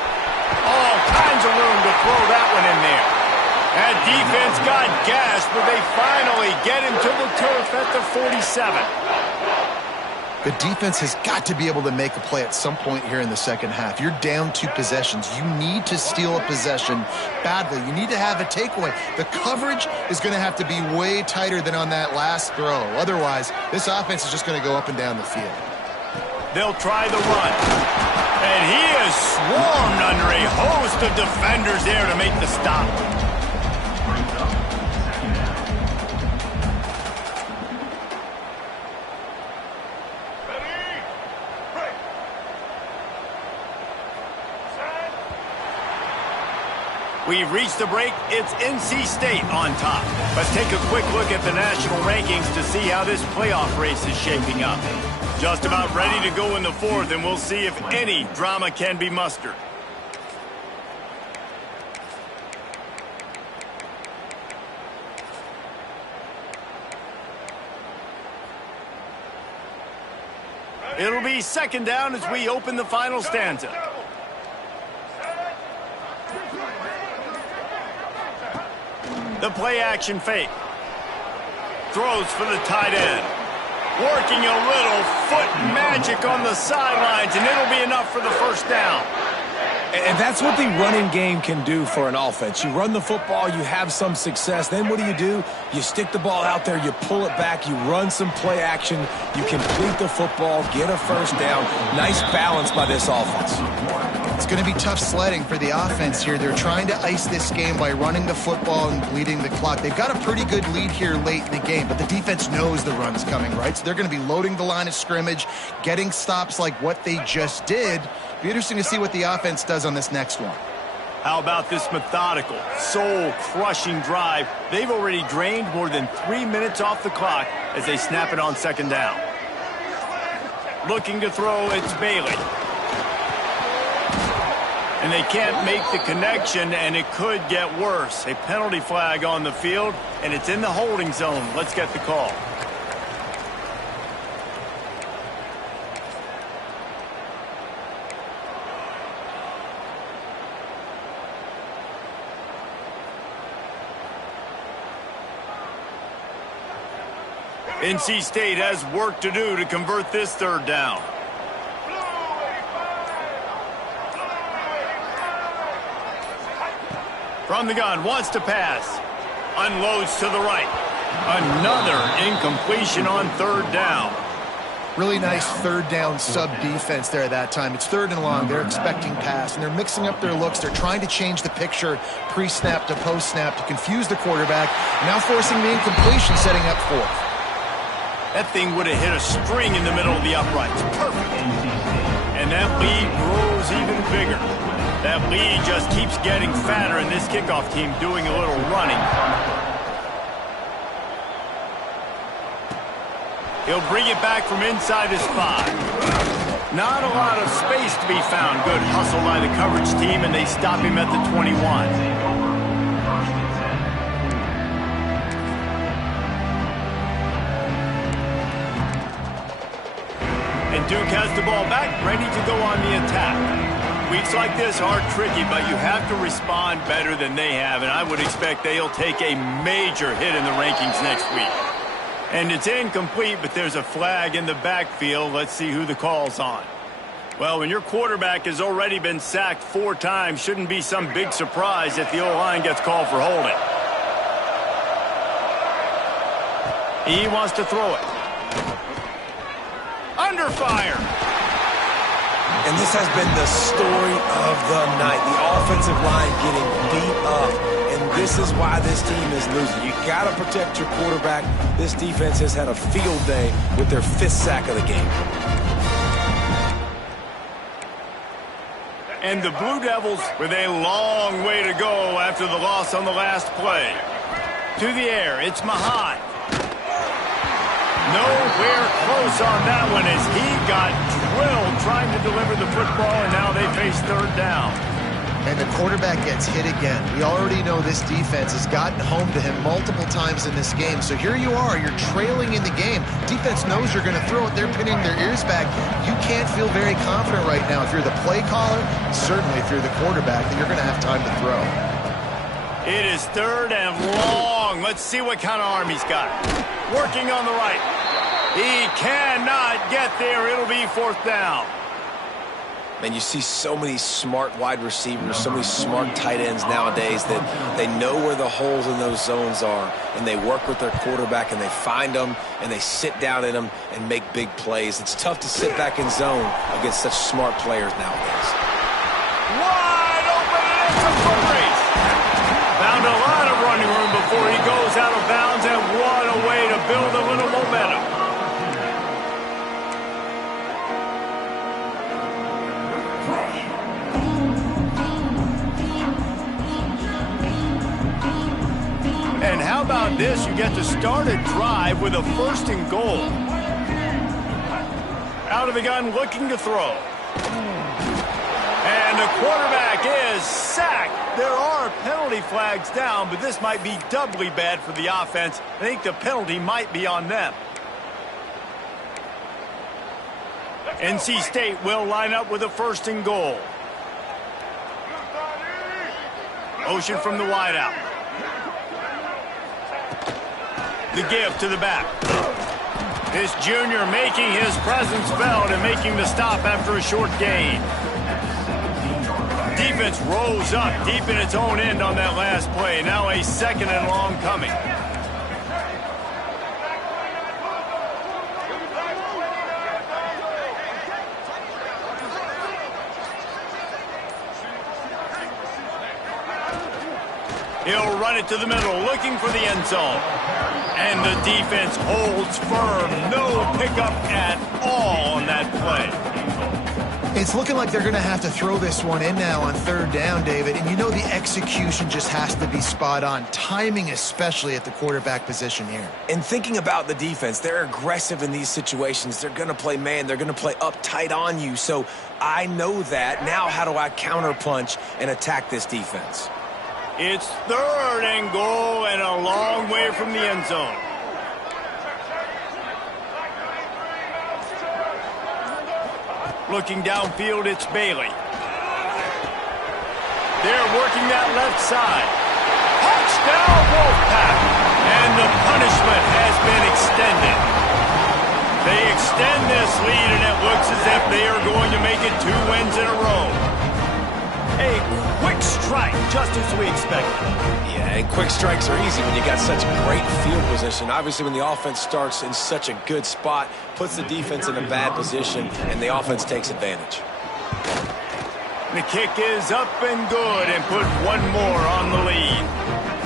All kinds of room to throw that one in there. That defense got gashed, but they finally get him to the turf at the 47. The defense has got to be able to make a play at some point here in the second half. You're down 2 possessions. You need to steal a possession badly. You need to have a takeaway. The coverage is going to have to be way tighter than on that last throw. Otherwise, this offense is just going to go up and down the field. They'll try the run. And he is swarmed under a host of defenders there to make the stop. We've reached the break. It's NC State on top. Let's take a quick look at the national rankings to see how this playoff race is shaping up. Just about ready to go in the 4th, and we'll see if any drama can be mustered. It'll be 2nd down as we open the final stanza. The play-action fake. Throws for the tight end. Working a little foot magic on the sidelines, and it'll be enough for the first down. And that's what the running game can do for an offense. You run the football, you have some success. Then what do? You stick the ball out there, you pull it back, you run some play action, you complete the football, get a first down. Nice balance by this offense. It's going to be tough sledding for the offense here. They're trying to ice this game by running the football and bleeding the clock. They've got a pretty good lead here late in the game, but the defense knows the run's coming, right? So they're going to be loading the line of scrimmage, getting stops like what they just did. Be interesting to see what the offense does on this next one. How about this methodical, soul-crushing drive? They've already drained more than 3 minutes off the clock as they snap it on 2nd down. Looking to throw, it's Bailey. And they can't make the connection, and it could get worse. A penalty flag on the field, and it's in the holding zone. Let's get the call. NC State has work to do to convert this 3rd down. From the gun, wants to pass. Unloads to the right. Another incompletion on 3rd down. Really nice third down sub defense there that time. It's 3rd and long. They're expecting pass, and they're mixing up their looks. They're trying to change the picture pre-snap to post-snap to confuse the quarterback, now forcing the incompletion, setting up 4th. That thing would have hit a string in the middle of the uprights. Perfect. And that lead grows even bigger. That lead just keeps getting fatter, and this kickoff team doing a little running. He'll bring it back from inside his 5. Not a lot of space to be found. Good hustle by the coverage team, and they stop him at the 21. And Duke has the ball back, ready to go on the attack. Weeks like this are tricky, but you have to respond better than they have, and I would expect they'll take a major hit in the rankings next week. And it's incomplete, but there's a flag in the backfield. Let's see who the call's on. Well, when your quarterback has already been sacked 4 times, shouldn't be some big surprise if the O-line gets called for holding. He wants to throw it. Under fire. And this has been the story of the night. The offensive line getting beat up. And this is why this team is losing. You got to protect your quarterback. This defense has had a field day with their 5th sack of the game. And the Blue Devils with a long way to go after the loss on the last play. To the air, it's Mahan. Nowhere close on that one as he got drilled trying to deliver the football, and now they face 3rd down. And the quarterback gets hit again. We already know this defense has gotten home to him multiple times in this game. So here you are, you're trailing in the game. Defense knows you're going to throw it. They're pinning their ears back. You can't feel very confident right now. If you're the play caller, certainly if you're the quarterback, then you're going to have time to throw. It is 3rd and long. Let's see what kind of arm he's got. Working on the right. He cannot get there. It'll be 4th down. And you see so many smart wide receivers, so many smart tight ends nowadays that they know where the holes in those zones are, and they work with their quarterback, and they find them, and they sit down in them and make big plays. It's tough to sit back in zone against such smart players nowadays. Wide open, and it's a foot race. Found a lot of running room before he goes out of bounds, and what a way to build a little momentum. And how about this? You get to start a drive with a 1st and goal. Out of the gun, looking to throw. And the quarterback is sacked. There are penalty flags down, but this might be doubly bad for the offense. I think the penalty might be on them. NC State will line up with a 1st and goal. Motion from the wideout. The give to the back. This junior making his presence felt and making the stop after a short gain. Defense rose up deep in its own end on that last play. Now a 2nd and long coming. He'll run it to the middle, looking for the end zone. And the defense holds firm. No pickup at all on that play. It's looking like they're going to have to throw this one in now on 3rd down, David. And you know the execution just has to be spot on. Timing especially at the quarterback position here. And thinking about the defense, they're aggressive in these situations. They're going to play man. They're going to play up tight on you. So I know that. Now how do I counterpunch and attack this defense? It's 3rd and goal and a long way from the end zone. Looking downfield, it's Bailey. They're working that left side. Touchdown, Wolfpack! And the punishment has been extended. They extend this lead, and it looks as if they are going to make it 2 wins in a row. A quick strike, just as we expected. Yeah, and quick strikes are easy when you got such great field position. Obviously, when the offense starts in such a good spot, puts the defense in a bad position, and the offense takes advantage. The kick is up and good, and put one more on the lead.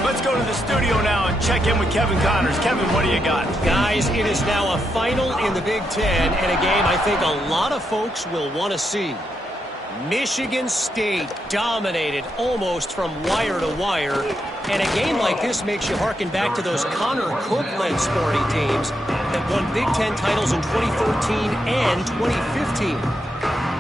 Let's go to the studio now and check in with Kevin Connors. Kevin, what do you got? Guys, it is now a final in the Big Ten, and a game I think a lot of folks will want to see. Michigan State dominated almost from wire to wire, and a game like this makes you harken back to those Connor Cook-led sporting teams that won Big Ten titles in 2013 and 2015.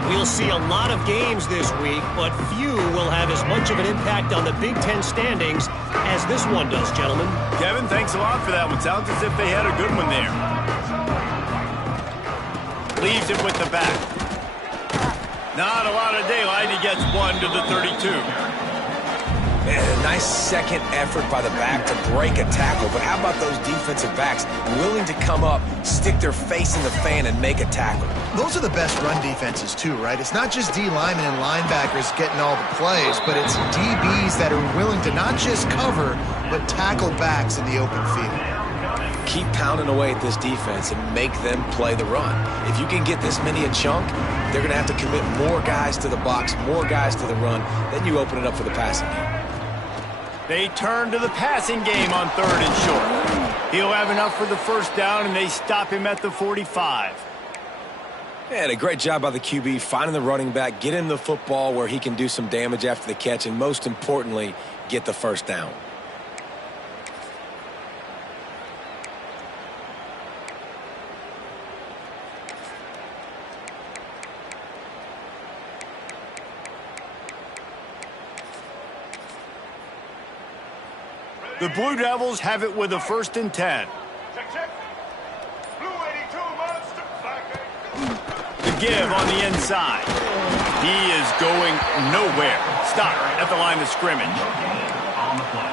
We'll see a lot of games this week, but few will have as much of an impact on the Big Ten standings as this one does, gentlemen. Kevin, thanks a lot for that one. Sounds as if they had a good one there. Leaves it with the back. Not a lot of daylight. He gets one to the 32. And a nice second effort by the back to break a tackle. But how about those defensive backs willing to come up, stick their face in the fan, and make a tackle? Those are the best run defenses, too, right? It's not just D linemen and linebackers getting all the plays, but it's DBs that are willing to not just cover, but tackle backs in the open field. Keep pounding away at this defense and make them play the run. If you can get this many a chunk, they're going to have to commit more guys to the box, more guys to the run. Then you open it up for the passing game. They turn to the passing game on 3rd and short. He'll have enough for the first down, and they stop him at the 45. And a great job by the QB finding the running back, get him the football where he can do some damage after the catch, and most importantly, get the first down. The Blue Devils have it with a 1st and 10. The give on the inside. He is going nowhere. Stop at the line of scrimmage.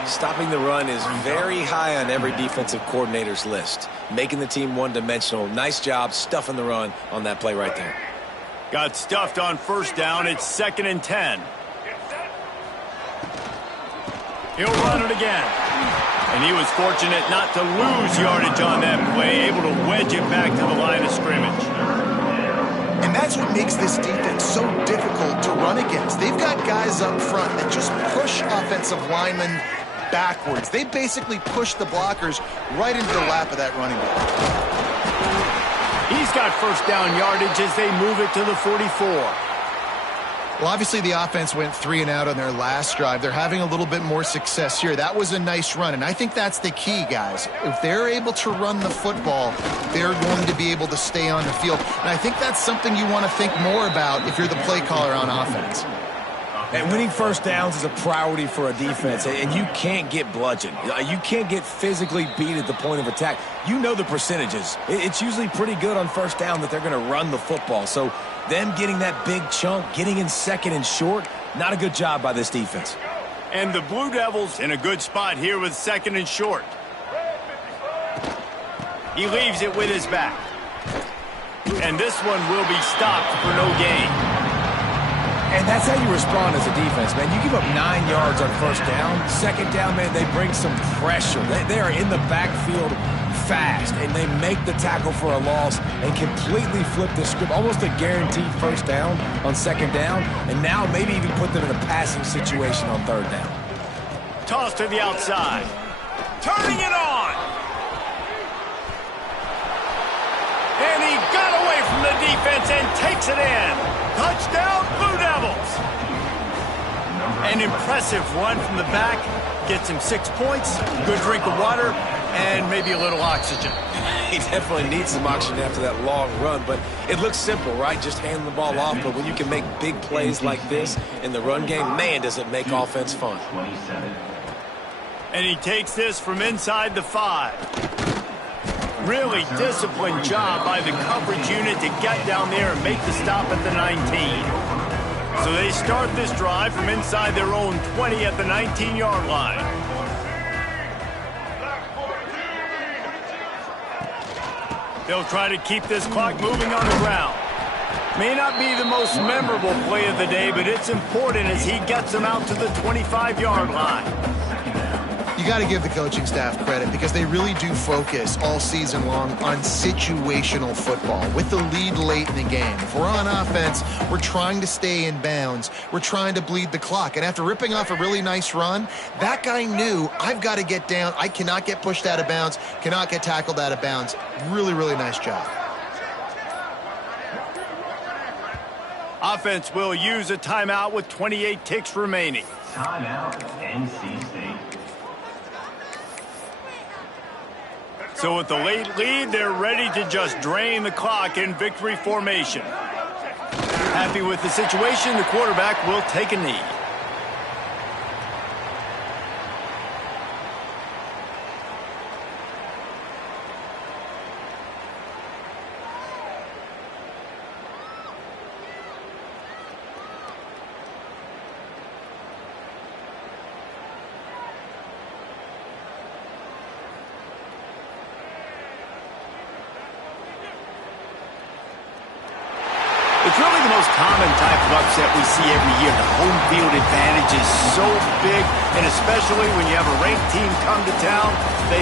Stopping the run is very high on every defensive coordinator's list. Making the team one-dimensional. Nice job stuffing the run on that play right there. Got stuffed on 1st down. It's 2nd and 10. He'll run it again. And he was fortunate not to lose yardage on that play, able to wedge it back to the line of scrimmage. And that's what makes this defense so difficult to run against. They've got guys up front that just push offensive linemen backwards. They basically push the blockers right into the lap of that running back. He's got 1st down yardage as they move it to the 44. Well, obviously the offense went 3 and out on their last drive. They're having a little bit more success here. That was a nice run, and I think that's the key, guys. If they're able to run the football, they're going to be able to stay on the field. And I think that's something you want to think more about if you're the play caller on offense. And winning first downs is a priority for a defense, and you can't get bludgeoned. You can't get physically beat at the point of attack. You know the percentages. It's usually pretty good on first down that they're going to run the football. So them getting that big chunk, getting in 2nd and short, not a good job by this defense. And the Blue Devils in a good spot here with 2nd and short. He leaves it with his back. And this one will be stopped for no gain. And that's how you respond as a defense, man. You give up 9 yards on 1st down. 2nd down, man, they bring some pressure. They are in the backfield fast, and they make the tackle for a loss and completely flip the script. Almost a guaranteed 1st down on 2nd down, and now maybe even put them in a passing situation on 3rd down. Toss to the outside. Turning it on. And he got away from the defense and takes it in. Touchdown, Blue Devils. An impressive run from the back. Gets him 6 points, good drink of water, and maybe a little oxygen. He definitely needs some oxygen after that long run, but it looks simple, right? Just handing the ball off, but when you can make big plays like this in the run game, man, does it make offense fun. And he takes this from inside the 5. Really disciplined job by the coverage unit to get down there and make the stop at the 19. So they start this drive from inside their own 20 at the 19-yard line. They'll try to keep this clock moving on the ground. May not be the most memorable play of the day, but it's important as he gets them out to the 25-yard line. You got to give the coaching staff credit because they really do focus all season long on situational football with the lead late in the game. If we're on offense, we're trying to stay in bounds. We're trying to bleed the clock. And after ripping off a really nice run, that guy knew, I've got to get down. I cannot get pushed out of bounds, cannot get tackled out of bounds. Really, really nice job. Offense will use a timeout with 28 ticks remaining. Timeout, NC State. So with the late lead, they're ready to just drain the clock in victory formation. Happy with the situation, the quarterback will take a knee. It's really the most common type of upset we see every year. The home field advantage is so big, and especially when you have a ranked team come to town, they